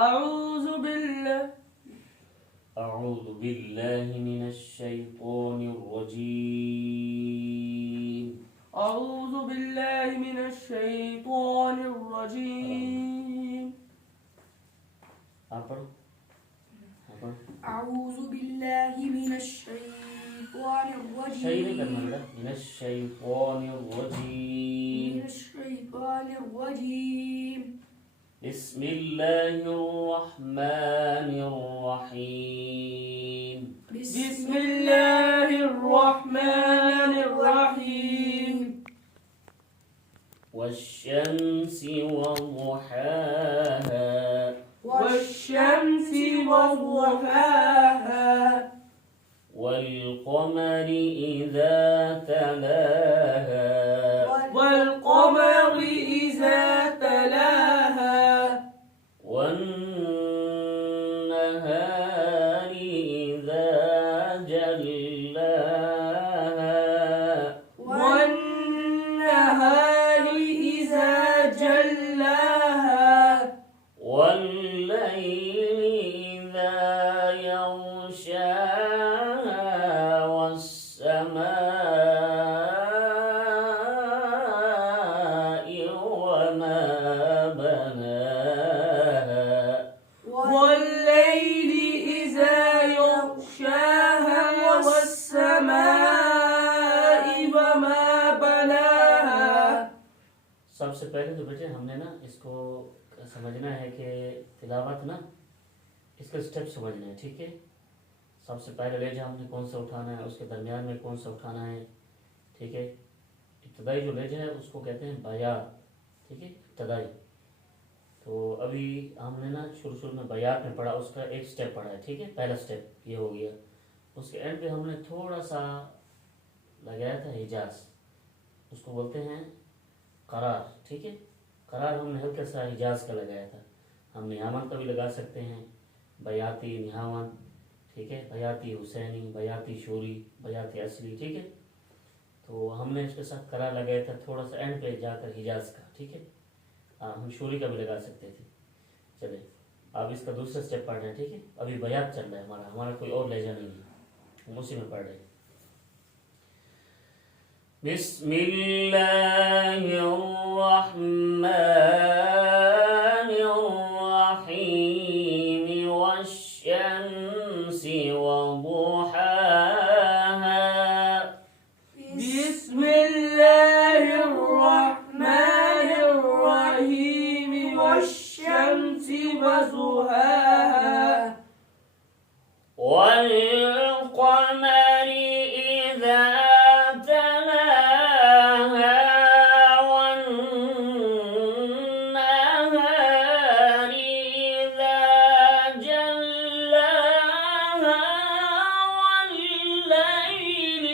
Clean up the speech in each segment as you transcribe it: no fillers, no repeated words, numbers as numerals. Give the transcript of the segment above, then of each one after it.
أعوذ بالله من الشيطان الرجيم. أعوذ بالله من الشيطان الرجيم. أعوذ بالله من الشيطان الرجيم. من الشيطان الرجيم. بسم الله الرحمن الرحيم. بسم الله الرحمن الرحيم. والشمس وضحاها. والشمس وضحاها. والقمر إذا تلاها. والقمر إذا تلاها. والنهار إذا جلاها. والنهار إذا جلاها. والليل إذا يغشاها. والسماء وما بناها. والليل إذا يغشاها. والسماء وما بناها. सबसे पहले तो बेटे हमने ना इसको समझना है कि तिलावत ना इसके स्टेप समझने हैं, ठीक है। सबसे पहले लेजा हमने कौन सा उठाना है, उसके दरमियान में कौन सा उठाना है, ठीक है। इब्तदाई जो लेजा है उसको कहते हैं बयात, ठीक है, इब्तदाई। तो अभी हमने ना शुरू में बयात में पढ़ा, उसका एक स्टेप पढ़ा है, ठीक है। पहला स्टेप ये हो गया। उसके एंड पे हमने थोड़ा सा लगाया था हिजाज, उसको बोलते हैं करार, ठीक है। करार हमने हल्का सा हिजाज का लगाया था। हम नियामन का भी लगा सकते हैं, बयाती निहावन, ठीक है, बयाती हुसैनी, बयाती शोरी, बयाती असली, ठीक है। तो हमने इसके साथ करार लगाया था थोड़ा सा एंड पे जाकर हिजाज का, ठीक है। हम शोरी का भी लगा सकते थे। चले अब इसका दूसरा स्टेप पढ़ रहे हैं, ठीक है। अभी बयात चल रहा है हमारा कोई और लहजा नहीं है, हम उसी में पढ़ रहे हैं। बिस्मिल्लाहिर्रहमानिर्रहीम। वश्शम्सि वضحاها. बिस्मिल्लाहिर्रहमानिर्रहीम. والشمس وضحاها. والقمر إذا تلاها. والنهار إذا جلاها. والليل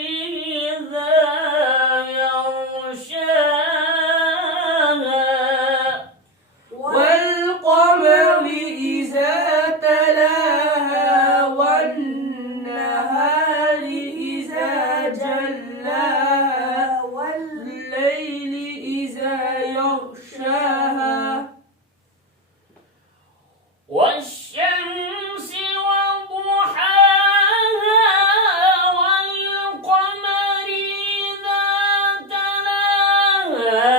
إذا يغشاها. والقمر إذا تلاها. والنهار إذا جلاها. والليل إذا يغشاها. والشمس وضحاها. والقمر إذا تلاها.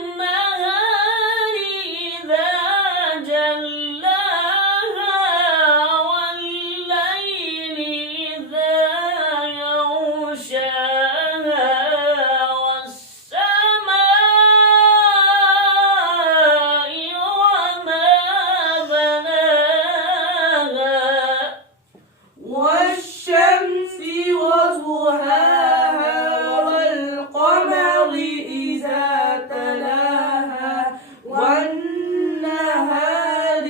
والنهار إذا جلاها. والليل إذا يغشاها. والسماء وما بناها. والشمس وضحاها. والقمر إذا تلاها. والنهار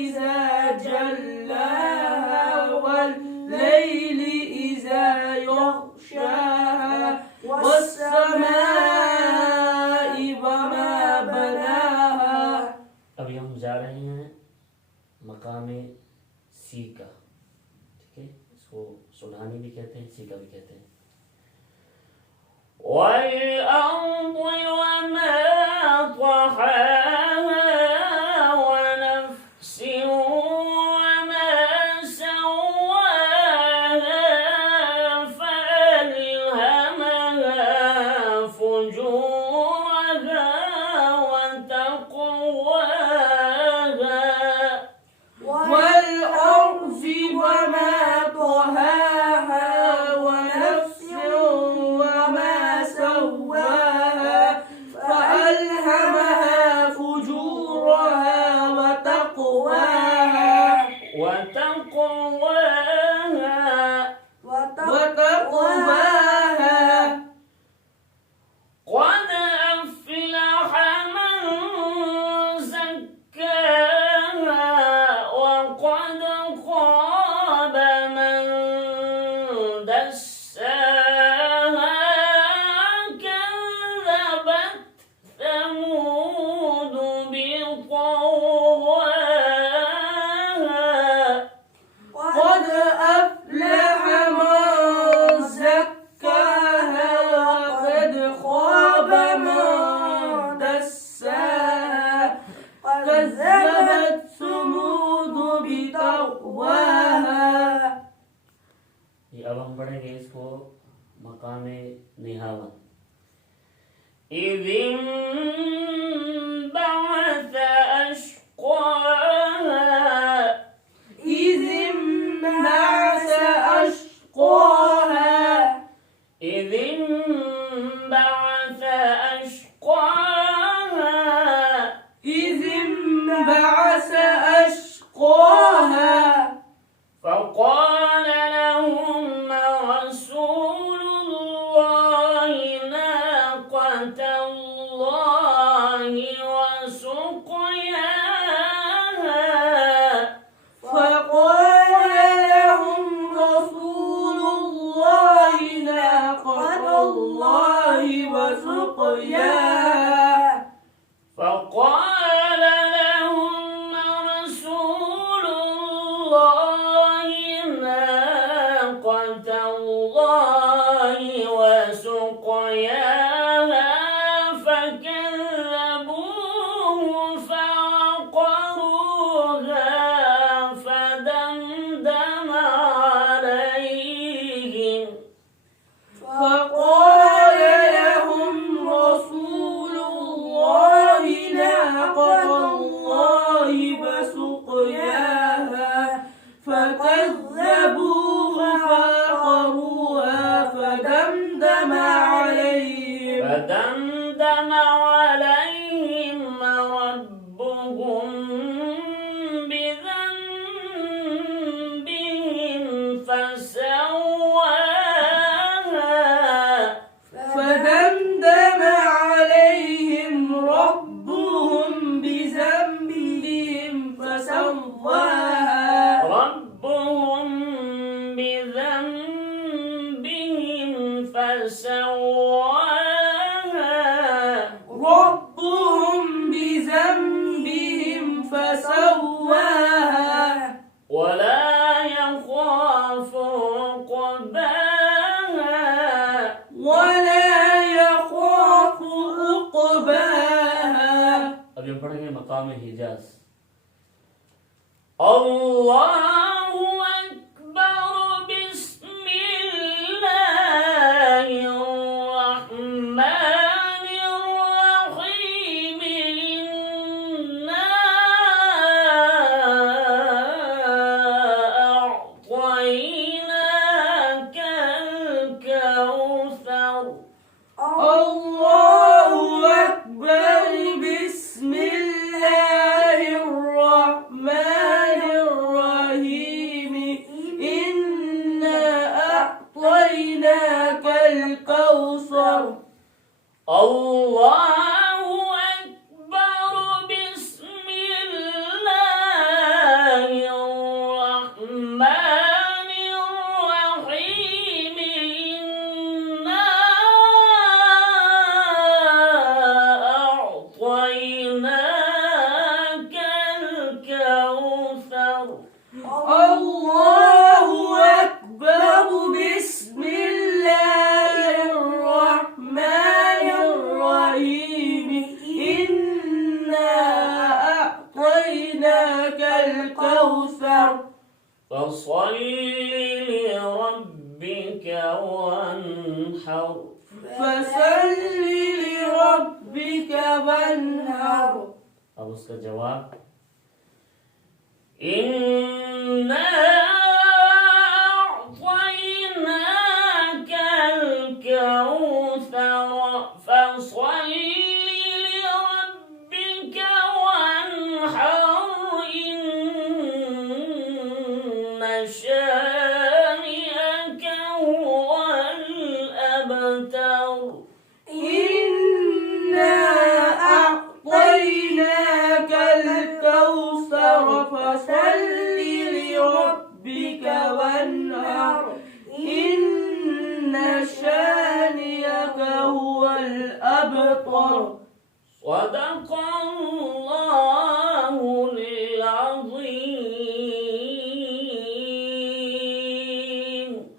إذا جلاها. والليل إذا يغشاها. والسماء وما بناها. अभी हम जा रहे हैं मकाम सी का, ठीक है। इसको सुनानी भी कहते हैं, सी का भी कहते हैं। والأرض وما طحاها. برها وتقواها وتقواها قد أفلح من زكاها وقد خاب من دساها كذبت ثمود بطغواها قد أفلح من زكاها وقد خاب من دساها كذبت ثمود بطغواها ये अब हम पढ़ेंगे इसको मकामे निहावन इदिम بعث أشقاها إذ انبعث أشقاها إذ انبعث أشقاها إذ انبعث أشقاها فقال لهم رسول الله ناقة الله وسقياها فقال لهم رسول الله ناقة الله وسقياها فقال لهم رسول الله ناقة الله وسقياها فكذبوه فعقروها فدمدم عليهم فقال لهم رسول الله ناقة الله وسقياها فكذبوه فعقروها فدمدم عليهم ربهم بذنبهم فسواها فدمدم عليهم ربهم بذنبهم فسواها ربهم بذنبهم فسواها ربهم بذنبهم فسواها ولا يخاف عقباها ولا يخاف عقباها अब हम पढ़ेंगे मकाम हिजाज الله أكبر بسم الله الرحمن الرحيم إنا أعطيناك الكوثر الله أكبر بسم الله الرحمن الرحيم إنا أعطيناك الكوثر الله أكبر بسم الله الرحمن الرحيم إنا أعطيناك الكوثر الله أكبر بسم الله الرحمن الرحيم إنا أعطيناك الكوثر فصل لربك وانحر فصل لربك وانحر अब उसका जवाब इन्ना